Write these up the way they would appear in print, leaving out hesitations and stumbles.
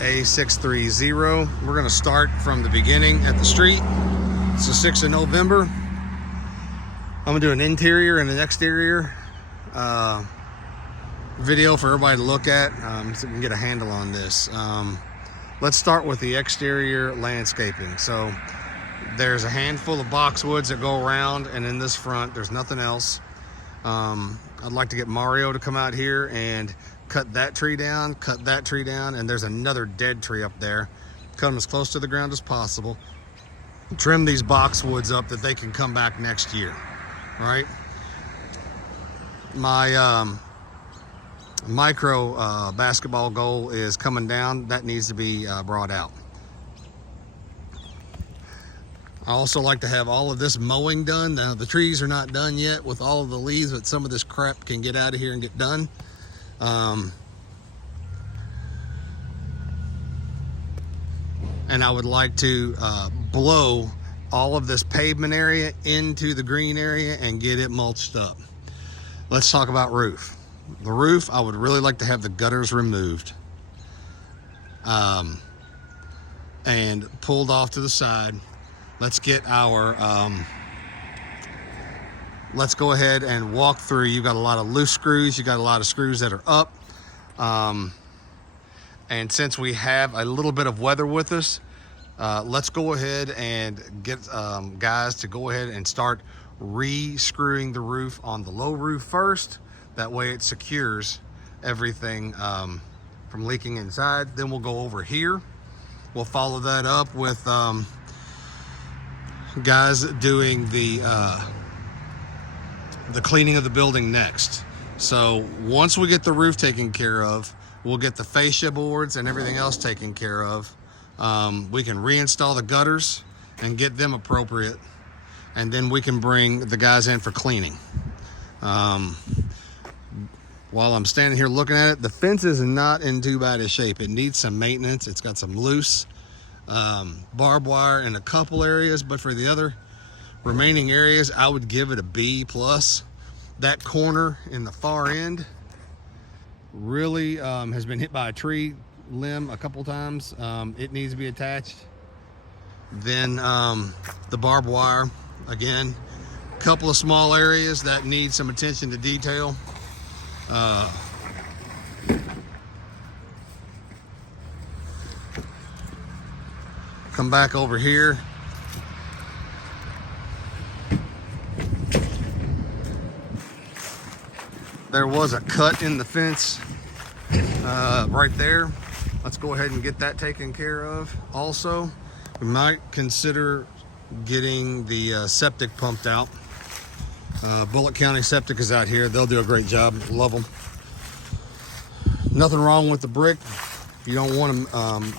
A-0630. We're gonna start from the beginning at the street. It's the 6th of November. I'm gonna do an interior and an exterior video for everybody to look at so we can get a handle on this. Let's start with the exterior landscaping. So there's a handful of boxwoods that go around, and in this front there's nothing else. I'd like to get Mario to come out here and cut that tree down, and there's another dead tree up there. Cut them as close to the ground as possible. Trim these boxwoods up that they can come back next year, right? My micro basketball goal is coming down. That needs to be brought out. I also like to have all of this mowing done. Now, the trees are not done yet with all of the leaves, but some of this crap can get out of here and get done. And I would like to blow all of this pavement area into the green area and get it mulched up. Let's talk about roof. The roof, I would really like to have the gutters removed and pulled off to the side. Let's get our, let's go ahead and walk through. You've got a lot of loose screws. You got a lot of screws that are up. And since we have a little bit of weather with us, let's go ahead and get guys to go ahead and start re-screwing the roof on the low roof first. That way it secures everything from leaking inside. Then we'll go over here. We'll follow that up with guys doing the cleaning of the building next. So once we get the roof taken care of, we'll get the fascia boards and everything else taken care of. We can reinstall the gutters and get them appropriate, and then we can bring the guys in for cleaning. While I'm standing here looking at it, the fence is not in too bad a shape. It needs some maintenance. It's got some loose barbed wire in a couple areas, but for the other remaining areas, I would give it a B+. That corner in the far end really has been hit by a tree limb a couple times. It needs to be attached. Then the barbed wire, again, a couple of small areas that need some attention to detail. Come back over here. There was a cut in the fence right there. Let's go ahead and get that taken care of. Also, we might consider getting the septic pumped out. Bullitt County Septic is out here. They'll do a great job. Love them. Nothing wrong with the brick. If you don't want them,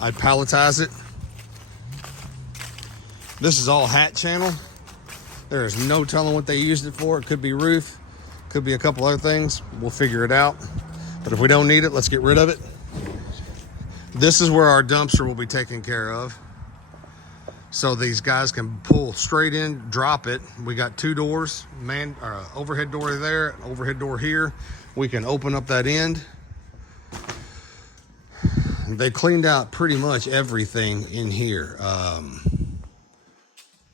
I'd palletize it. This is all hat channel. There is no telling what they used it for. It could be roof, could be a couple other things. We'll figure it out. But if we don't need it, let's get rid of it. This is where our dumpster will be taken care of. So these guys can pull straight in, drop it. We got two doors, overhead door there, overhead door here. We can open up that end. They cleaned out pretty much everything in here.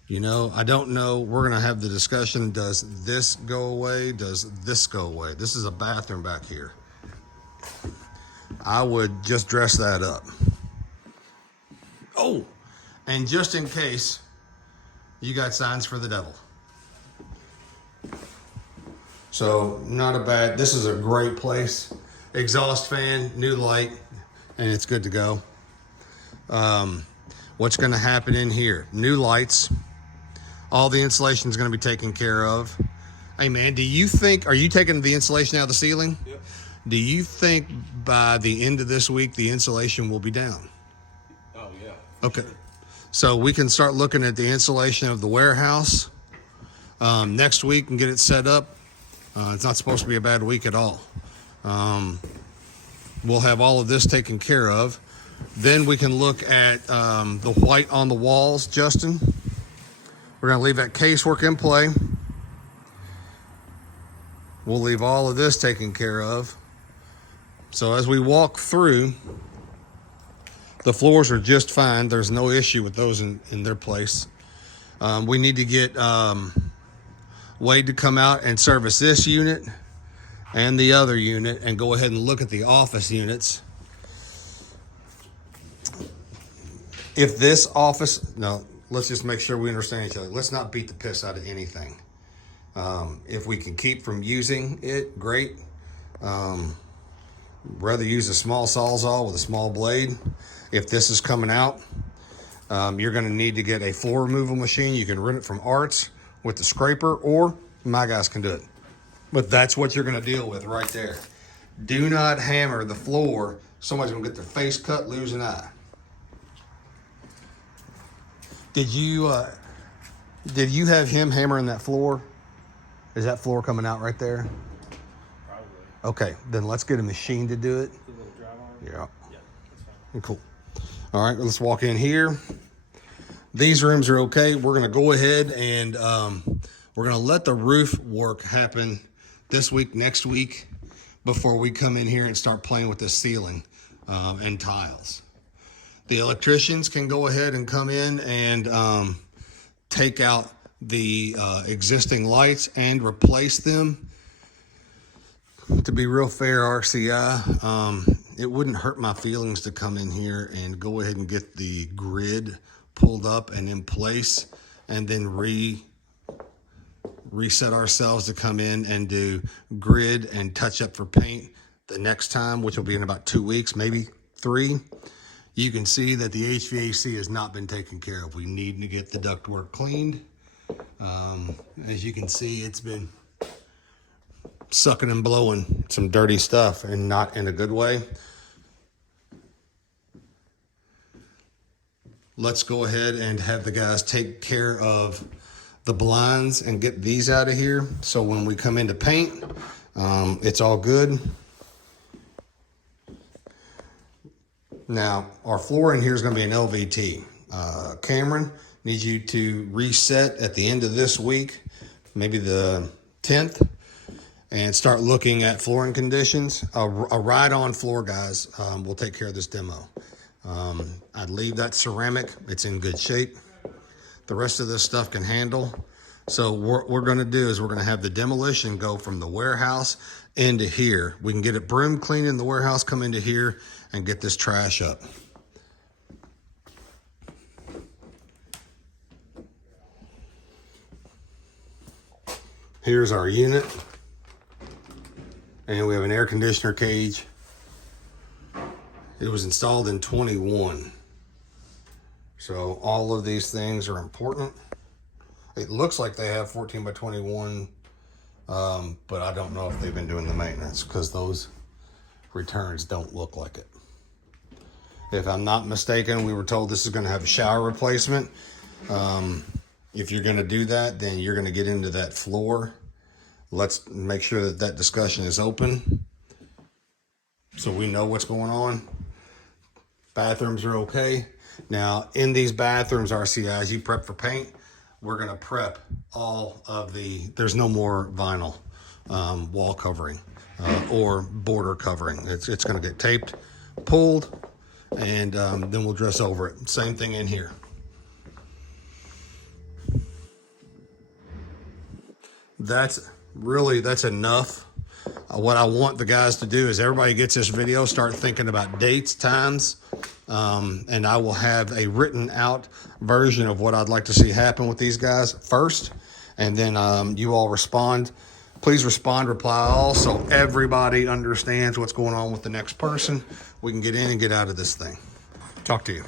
You know, I don't know. We're gonna have the discussion. Does this go away? Does this go away? This is a bathroom back here. I would just dress that up. Oh, and just in case, you got signs for the devil. So not a bad, this is a great place. Exhaust fan, new light, and it's good to go. What's gonna happen in here? New lights. All the insulation is gonna be taken care of. Hey man, do you think, are you taking the insulation out of the ceiling? Yep. Do you think by the end of this week, the insulation will be down? Oh yeah. Okay. Sure. So we can start looking at the insulation of the warehouse next week and get it set up. It's not supposed to be a bad week at all. We'll have all of this taken care of. Then we can look at the white on the walls, Justin. We're gonna leave that casework in play. We'll leave all of this taken care of. So as we walk through, The floors are just fine. There's no issue with those in their place. We need to get Wade to come out and service this unit and the other unit and go ahead and look at the office units. If this office, no, let's just make sure we understand each other. Let's not beat the piss out of anything. If we can keep from using it, great. Rather use a small Sawzall with a small blade. If this is coming out, you're gonna need to get a floor removal machine. You can rent it from Arts with the scraper, or my guys can do it. But that's what you're gonna deal with right there. Do not hammer the floor. Somebody's gonna get their face cut, lose an eye. Did you have him hammering that floor? Is that floor coming out right there? Probably. Okay, then let's get a machine to do it. The little dry bar? Yeah. Yeah, that's fine. Cool. All right, let's walk in here. These rooms are okay. We're gonna go ahead and we're gonna let the roof work happen this week, next week, before we come in here and start playing with the ceiling and tiles. The electricians can go ahead and come in and take out the existing lights and replace them. To be real fair, RCI, it wouldn't hurt my feelings to come in here and go ahead and get the grid pulled up and in place, and then reset ourselves to come in and do grid and touch up for paint the next time, which will be in about 2 weeks, maybe 3. You can see that the HVAC has not been taken care of. We need to get the ductwork cleaned. As you can see, it's been sucking and blowing some dirty stuff, and not in a good way. Let's go ahead and have the guys take care of the blinds and get these out of here. So when we come into paint, it's all good. Now, our floor in here is going to be an LVT. Cameron needs you to reset at the end of this week, maybe the 10th, and start looking at flooring conditions. A ride-on floor, guys, will take care of this demo. I'd leave that ceramic. It's in good shape. The rest of this stuff can handle. So what we're going to do is we're going to have the demolition go from the warehouse into here. We can get it broom clean in the warehouse, come into here, and get this trash up. Here's our unit. And we have an air conditioner cage. It was installed in 21. So all of these things are important. It looks like they have 14 by 21, but I don't know if they've been doing the maintenance, because those returns don't look like it. If I'm not mistaken, we were told this is going to have a shower replacement. If you're going to do that, then you're going to get into that floor. Let's make sure that that discussion is open so we know what's going on. Bathrooms are okay. Now, in these bathrooms, RCI, as you prep for paint, we're going to prep all of there's no more vinyl wall covering or border covering. It's going to get taped, pulled, and then we'll dress over it. Same thing in here. That's enough. What I want the guys to do is everybody gets this video, start thinking about dates, times, and I will have a written out version of what I'd like to see happen with these guys first, and then you all respond. Please respond, reply all, so everybody understands what's going on with the next person. We can get in and get out of this thing. Talk to you.